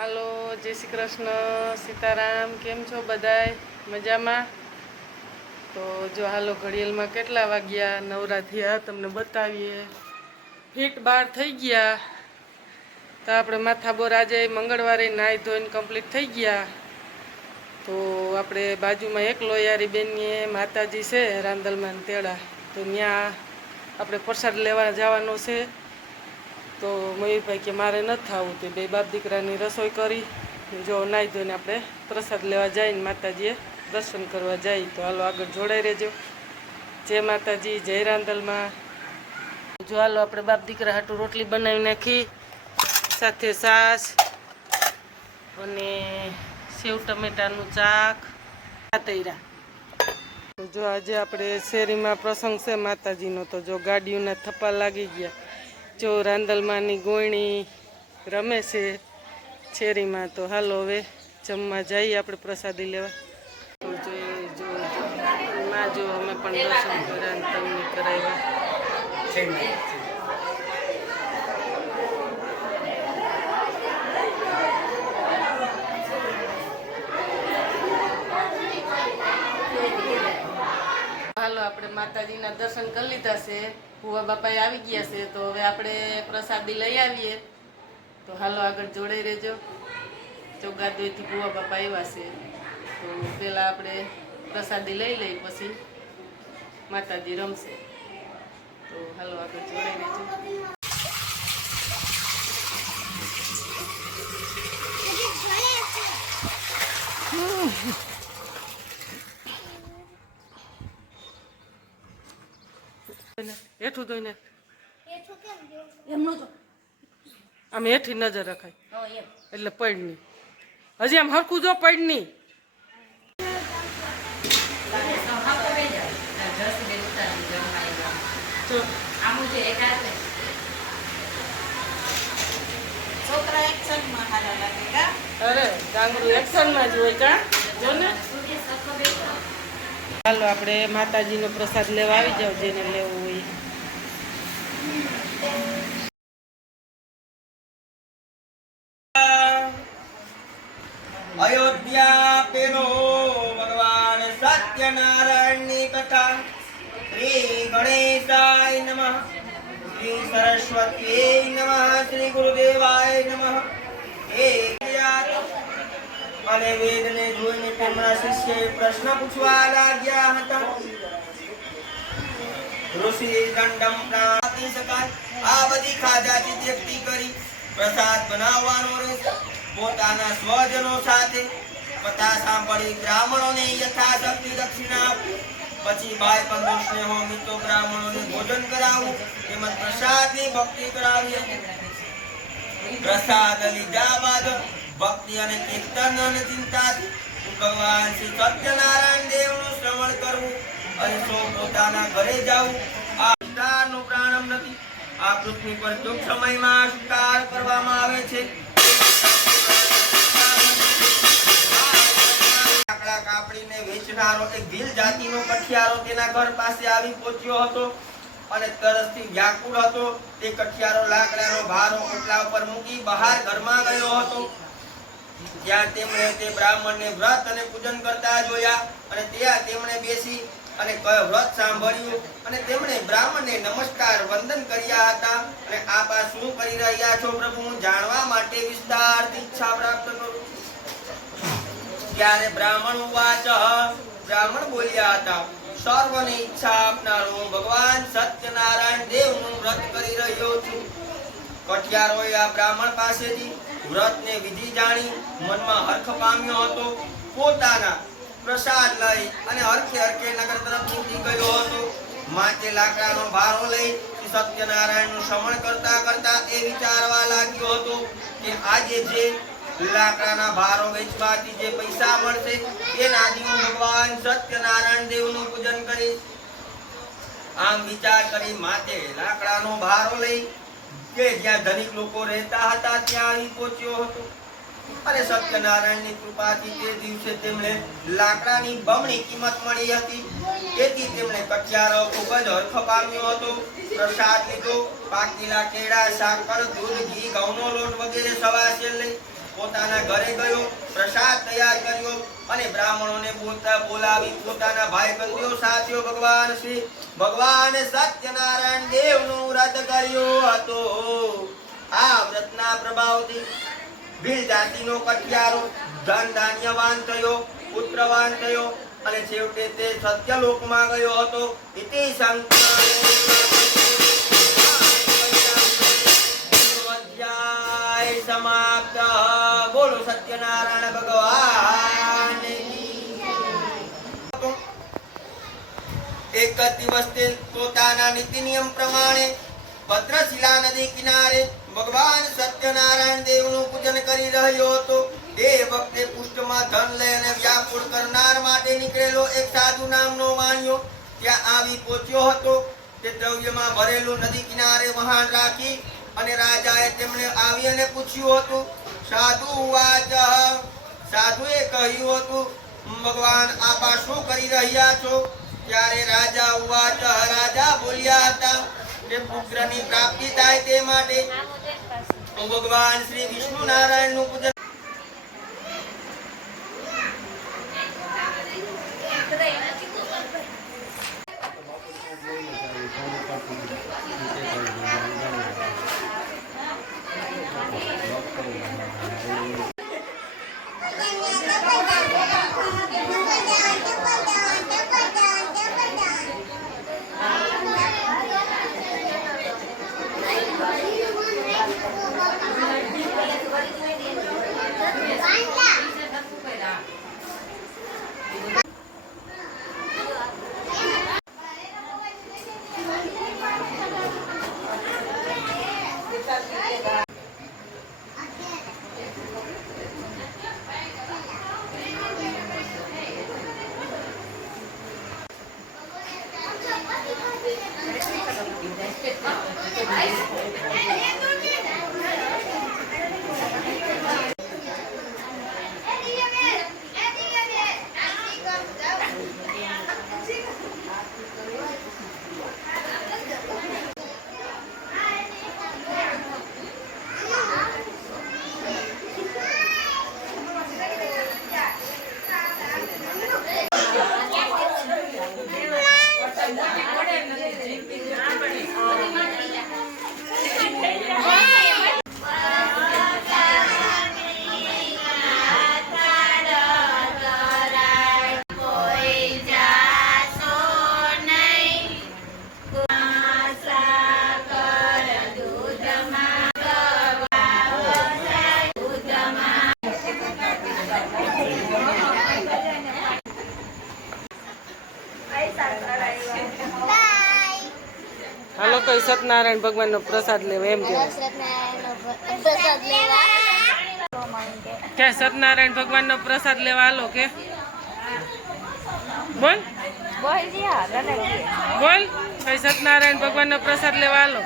હાલો, જય શ્રી કૃષ્ણ, સીતારામ, કેમ છો બધાય? મજામાં? તો જો હાલો, ઘડિયાળમાં કેટલા વાગ્યા? નવરા થયા તમને બતાવીએ. ફીટ બાર થઈ ગયા. તો આપણે માથાબોર આજે મંગળવારે નાહી ધોઈને કમ્પ્લીટ થઈ ગયા. તો આપણે બાજુમાં એક લોયારી બેનીએ માતાજી છે, રાંદલમાં તેડા. તો ત્યાં આપણે પ્રસાદ લેવા જવાનો છે. તો મયુરભાઈ કે મારે નથી આવવું તે બે બાપ દીકરાની રસોઈ કરી. જો નાહી ધોઈને આપણે પ્રસાદ લેવા જઈને માતાજીએ દર્શન કરવા જાય તો હાલો આગળ જોડાઈ રહેજો. જય માતાજી, જય રાંદલમાં જો હાલો આપણે બાપ દીકરા હાટું રોટલી બનાવી નાખી. સાથે સાસ અને સેવ ટમેટાનું ચાક તૈરા જો આજે આપણે શેરીમાં પ્રસંગ છે માતાજીનો, તો જો ગાડીઓના થપ્પા લાગી ગયા. જો રાંદલમાની ગોયણી રમે છે શેરીમાં, તો હાલો હવે જમવા જઈએ આપણે પ્રસાદી લેવા. જો જો માં જો અમે પણ દર્શન કર્યા તમને કરાવ્યા હાલો આપણે માતાજીના દર્શન કરી લીધા છે. ભુવા બાપાએ આવી ગયા છે, તો હવે આપણે પ્રસાદી લઈ આવીએ. તો હાલો આગળ જોડાઈ રહેજો. ચોગાદોઈથી ભુવા બાપા આવ્યા છે. તો પહેલાં આપણે પ્રસાદી લઈ લઈ પછી માતાજી રમશે. તો હાલો આગળ જોડાઈ રહેજો. હેઠું એમનું તો. આમ હેઠી નજર રખાય. હો એમ. એટલે પડની. હજી આમ હરખું જો પડની. જો છોકરા એક્શનમાં હારા લાગે કા? અરે ડાંગરું એક્શનમાં જ હોય કા? જો ને. ચાલો આપણે માતાજીનો પ્રસાદ લેવા આવી જાવ જેને લેવો હોય. કથા. શ્રી ગણેશાય નમઃ. શ્રી સરસ્વતી નમઃ. શ્રી ગુરુદેવાય નમઃ. હે અને વેદને જોઈને તેમના શિષ્યએ પ્રશ્ન પૂછવા લાગ્યા હતા. ઋષિ દંડમ પ્રાપ્તિ શકાય આ બધી ખાજાતી વ્યક્તિ કરી પ્રસાદ બનાવવાનો રહેશે. પોતાના સ્વજનો સાથે કથા સાંભળી બ્રાહ્મણોને યથાશક્તિ દક્ષિણા. પછી ભાઈ બંધુ સ્નેહો મિત્રો બ્રાહ્મણોને ભોજન કરાવવું તેમજ પ્રસાદની ભક્તિ કરાવી પ્રસાદ લીધા બાદ ભક્તિ અને કીર્તન અને ચિંતાથી ભગવાન શ્રી સત્યનારાયણ દેવનું શ્રવણ કરવું અને સૌ પોતાના ઘરે જવું આ અવતારનો પ્રારંભ નથી. આ પૃથ્વી પર ટૂંક સમયમાં સ્વીકાર કરવામાં આવે છે. લાકડા કાપડીને વેચનારો એક ભીલ જાતિનો કઠિયારો તેના ઘર પાસે આવી પહોંચ્યો હતો અને તરસથી વ્યાકુળ હતો. તે કઠિયારો લાકડાનો ભારો ઓટલા ઉપર મૂકી બહાર ઘરમાં ગયો હતો. ત્યાં તેમણે તે બ્રાહ્મણને વ્રત અને પૂજન કરતા જોયા અને ત્યાં તેમણે બેસી અને વ્રત સાંભળ્યું અને તેમણે બ્રાહ્મણને નમસ્કાર, વંદન કર્યા હતા અને આપા શું કરી રહ્યા છો પ્રભુ? જાણવા માટે વિસ્તારથી ઈચ્છા પ્રાપ્ત કરું ત્યારે બ્રાહ્મણ ઉવાચ, બ્રાહ્મણ બોલ્યા હતા, સર્વની ઈચ્છા આપનારો ભગવાન સત્યનારાયણ દેવનું વ્રત કરી રહ્યો છું. કઠિયારોએ આ બ્રાહ્મણ પાસેથી વ્રતને વિધિ જાણી મનમાં હર્ખ પામ્યો હતો. પોતાના પ્રસાદ લઈ અને હરખે હરખે નગર તરફ નીકળી ગયો હતો. માથે લાકડાનો ભારો લઈ સત્યનારાયણનું શ્રવણ કરતા કરતા એ વિચારવા લાગ્યો હતો કે આજે જે લાકડાના ભારો વેચવાથી જે પૈસા મળશે તેનાથી હું ભગવાન સત્યનારાયણ દેવનું પૂજન કરીશ આમ વિચાર કરી માથે લાકડાનો ભારો લઈ કે જ્યાં ધનિક લોકો રહેતા હતા, ત્યાં અહીં પહોંચ્યો હતો. અને સત્યનારાયણની કૃપાથી તે દિવસે તેમણે લાકડાની બમણી કિંમત મળી હતી. તેથી તેમણે કઠિયારો ખૂબ જ હરખ પામ્યો હતો. પ્રસાદ લીધો, પાકેલા કેળા, સાકર, દૂધ, ઘી, ઘઉંનો લોટ વગેરે સવાસે લઈ પોતાના ઘરે ગયો. પ્રસાદ તૈયાર કર્યો અને બ્રાહ્મણોને બોલતા બોલાવી પોતાના ભાઈ બંધીઓ સાથીઓ ભગવાન શ્રી ભગવાન સત્યનારાયણ દેવનું વ્રત કર્યો હતો. આ વ્રતના પ્રભાવથી ભીલ જાતિનો કઠિયારો ધન ધાન્યવાન થયો, પુત્રવાન થયો અને છેવટે તે સત્યલોકમાં ગયો હતો. ઇતિ સમાપ્ત. બોલો સત્યનારાયણ ભગવાન. એક જ દિવસ પોતાના નીતિ નિયમ પ્રમાણે ભદ્રશિલા નદી કિનારે ભગવાન સત્યનારાયણ દેવનું પૂજન કરી રહ્યો હતો. તે વખતે પુષ્ટમાં ધન લઈ અને વ્યાકુળ કરનાર માટે નીકળેલો એક સાધુ નામનો માણ્યો ત્યાં આવી પહોંચ્યો હતો. તે દ્રવ્યમાં ભરેલું નદી કિનારે વહાણ રાખી અને રાજાએ તેમને આવી અને પૂછ્યું હતું સાધુ વાચ. સાધુએ કહ્યું હતું ભગવાન આપા શું કરી રહ્યા છો? ત્યારે રાજા ઉવાચ રાજા બોલ્યા હતા કે પુત્રની પ્રાપ્તિ થાય તે માટે ભગવાન શ્રી વિષ્ણુ નારાયણનું પૂજન હાલો સત્યનારાયણ ભગવાનનો પ્રસાદ લેવા એમ કહેવાય. કે સત્યનારાયણ ભગવાનનો પ્રસાદ લેવા હાલો કે? બોલ. બોલ સત્યનારાયણ ભગવાનનો પ્રસાદ લેવા હાલો